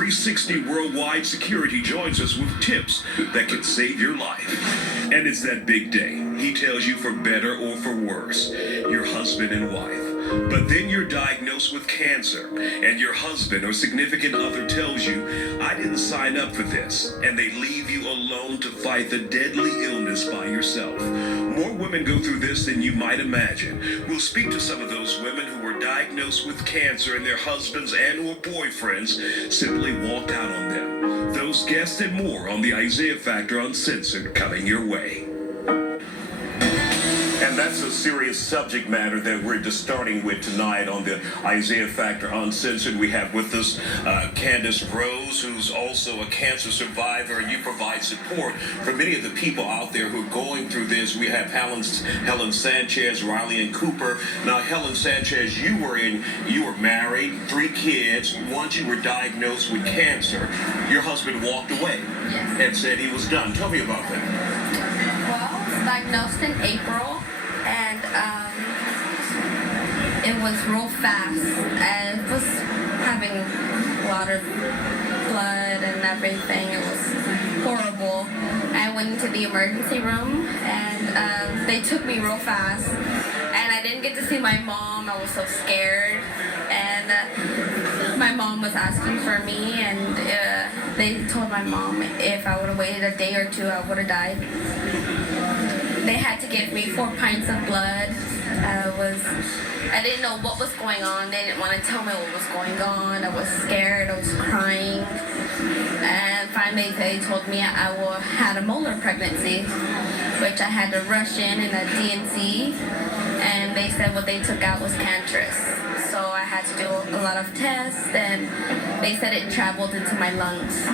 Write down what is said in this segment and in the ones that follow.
360 Worldwide Security joins us with tips that can save your life. And it's that big day. He tells you for better or for worse, your husband and wife. But then you're diagnosed with cancer, and your husband or significant other tells you, I didn't sign up for this, and they leave you alone to fight the deadly illness by yourself. More women go through this than you might imagine. We'll speak to some of those women who were diagnosed with cancer and their husbands and or boyfriends simply walked out on them. Those guests and more on the ISIAH Factor Uncensored coming your way. And that's a serious subject matter that we're just starting with tonight on the ISIAH Factor Uncensored. We have with us KANDICE Rose, who's also a cancer survivor, and you provide support for many of the people out there who are going through this. We have HELEN Sanchez, RYLIAN Cooper. Now, HELEN Sanchez, you were married, 3 kids. Once you were diagnosed with cancer, your husband walked away and said he was done. Tell me about that. Well, I was diagnosed in April. And it was real fast. I was having a lot of blood and everything. It was horrible. I went into the emergency room and they took me real fast. And I didn't get to see my mom. I was so scared. And my mom was asking for me, and they told my mom if I would have waited a day or 2, I would have died. They had to give me 4 pints of blood. I didn't know what was going on. They didn't want to tell me what was going on. I was scared. I was crying. And finally, they told me I had a molar pregnancy, which I had to rush in a DNC. And they said what they took out was cancerous. So I had to do a lot of tests, and they said it traveled into my lungs.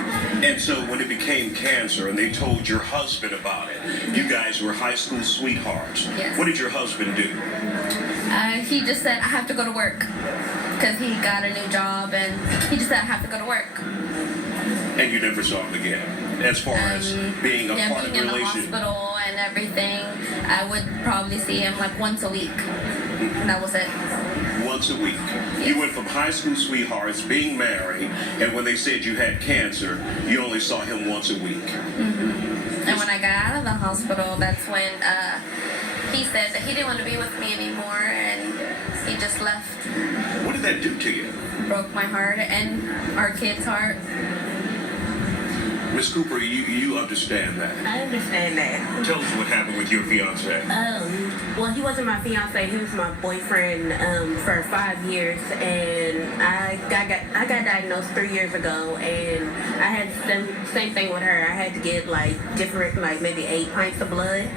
And so when it became cancer and they told your husband about it, you guys were high school sweethearts. Yes. What did your husband do? He just said, I have to go to work, because he got a new job, and he just said, I have to go to work. And you never saw him again? As far as being a part of the relationship? Being in the hospital and everything, I would probably see him like once a week. And that was it. Once a week. Yes. You went from high school sweethearts, being married, and when they said you had cancer, you only saw him once a week. Mm-hmm. And when I got out of the hospital, that's when he said that he didn't want to be with me anymore, and he just left. What did that do to you? Broke my heart and our kid's heart. Miss Cooper, you understand that. I understand that. Tell us what happened with your fiance. Well, he wasn't my fiance. He was my boyfriend for 5 years, and I got diagnosed 3 years ago, and I had the same thing with her. I had to get different, maybe 8 pints of blood,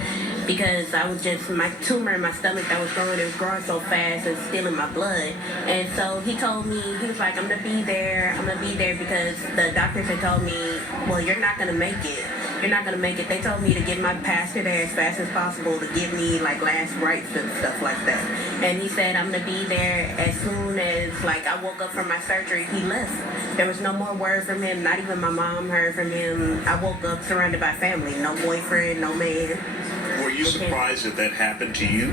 because I was just, my tumor in my stomach that was growing, it was growing so fast and stealing my blood. And so he told me, he was like, I'm gonna be there because the doctors had told me, well, you're not gonna make it. You're not gonna make it. They told me to get my pastor there as fast as possible to give me last rites and stuff like that. And he said, I'm gonna be there as soon as I woke up from my surgery. He left. There was no more word from him. Not even my mom heard from him. I woke up surrounded by family. No boyfriend, no man. Were you surprised that happened to you?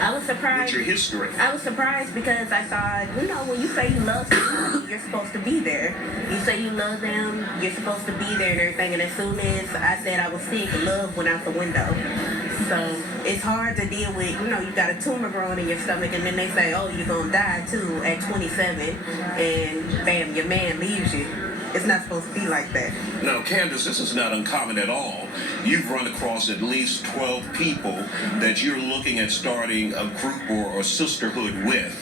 I was surprised. What's your history? I was surprised because I thought, when you say you love someone, you're supposed to be there. You say you love them, you're supposed to be there and everything. And as soon as I said I was sick, love went out the window. So it's hard to deal with, you got a tumor growing in your stomach, and then they say, oh, you're going to die too at 27, and bam, your man leaves you. It's not supposed to be like that. Now, KANDICE, this is not uncommon at all. You've run across at least 12 people that you're looking at starting a group or a sisterhood with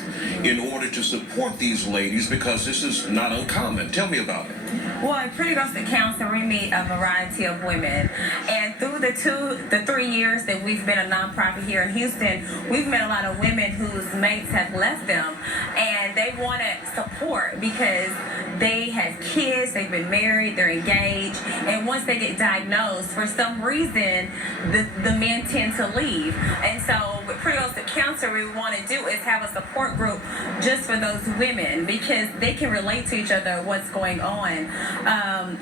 in order to support these ladies, because this is not uncommon. Tell me about it. Well, at Pretty Girls to Counsel, we meet a variety of women. And through the 3 years that we've been a nonprofit here in Houston, we've met a lot of women whose mates have left them. And they wanted support because they have kids, they've been married, they're engaged. And once they get diagnosed, for some reason, the men tend to leave. And so with Pretty Girls to Counsel, what we want to do is have a support group just for those women, because they can relate to each other what's going on.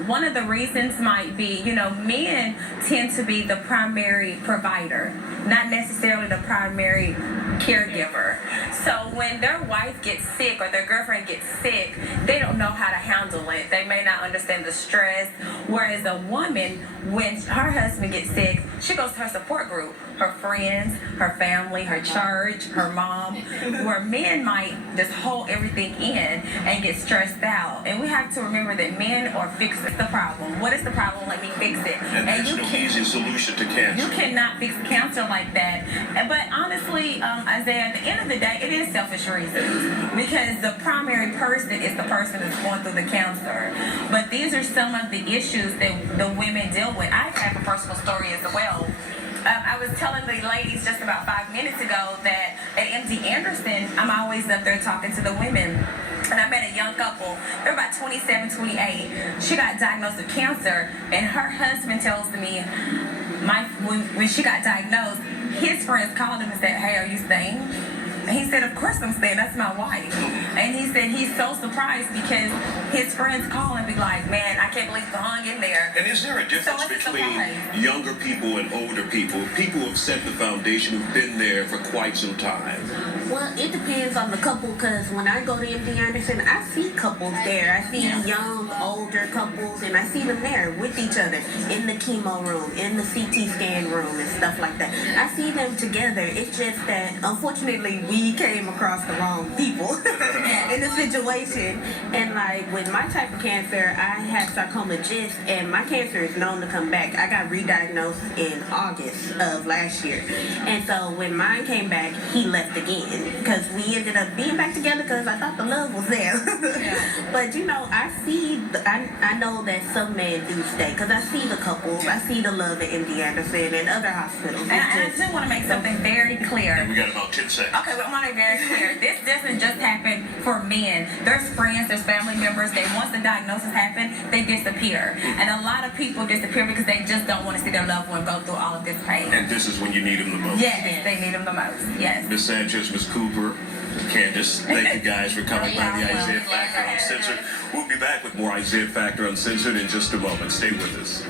One of the reasons might be, men tend to be the primary provider, not necessarily the primary caregiver. So when their wife gets sick or their girlfriend gets sick, they don't know how to handle handle it. They may not understand the stress. Whereas a woman, when her husband gets sick, she goes to her support group, her friends, her family, her church, her mom, where men might just hold everything in and get stressed out. And we have to remember that men are fixing the problem. What is the problem? Let me fix it. And there's no easy solution to cancer. You cannot fix cancer like that. But honestly, Isaiah, at the end of the day, it is selfish reasons. Because the primary person is the person that's going through the cancer. But these are some of the issues that the women deal with. I have a personal story as well. I was telling the ladies just about 5 minutes ago that at MD Anderson, I'm always up there talking to the women. And I met a young couple. They're about 27, 28. She got diagnosed with cancer, and her husband tells me, when she got diagnosed, his friends called him and said, "Hey, are you staying?" And he said, "Of course I'm staying. That's my wife." And he said he's so surprised because his friends call and be like, "Man, I can't believe you hung in there." And is there a difference So it's between surprise. younger people and older people? People who have set the foundation, who've been there for quite some time. Well, it depends on the couple, because when I go to MD Anderson, I see couples there. I see young, older couples, and I see them there with each other in the chemo room, in the CT scan room, and stuff like that. I see them together. It's just that, unfortunately, we came across the wrong people in the situation. And like with my type of cancer, I have sarcoma gist, and my cancer is known to come back. I got re-diagnosed in August of last year. And so when mine came back, he left again. Because we ended up being back together because I thought the love was there. But you know, I know that some men do stay because I see the couples, I see the love at MD Anderson and other hospitals. And I just want to make something very clear. We got about 10 seconds. Okay, well, I want to be very clear. This doesn't just happen for men. There's friends, there's family members that once the diagnosis happens, they disappear. And a lot of people disappear because they just don't want to see their loved one go through all of this pain. And this is when you need them the most. Yes, they need them the most. Yes. Ms. Sanchez, Ms. Cooper, Candice, thank you guys for coming by the Isaiah Factor Uncensored. We'll be back with more Isaiah Factor Uncensored in just a moment. Stay with us.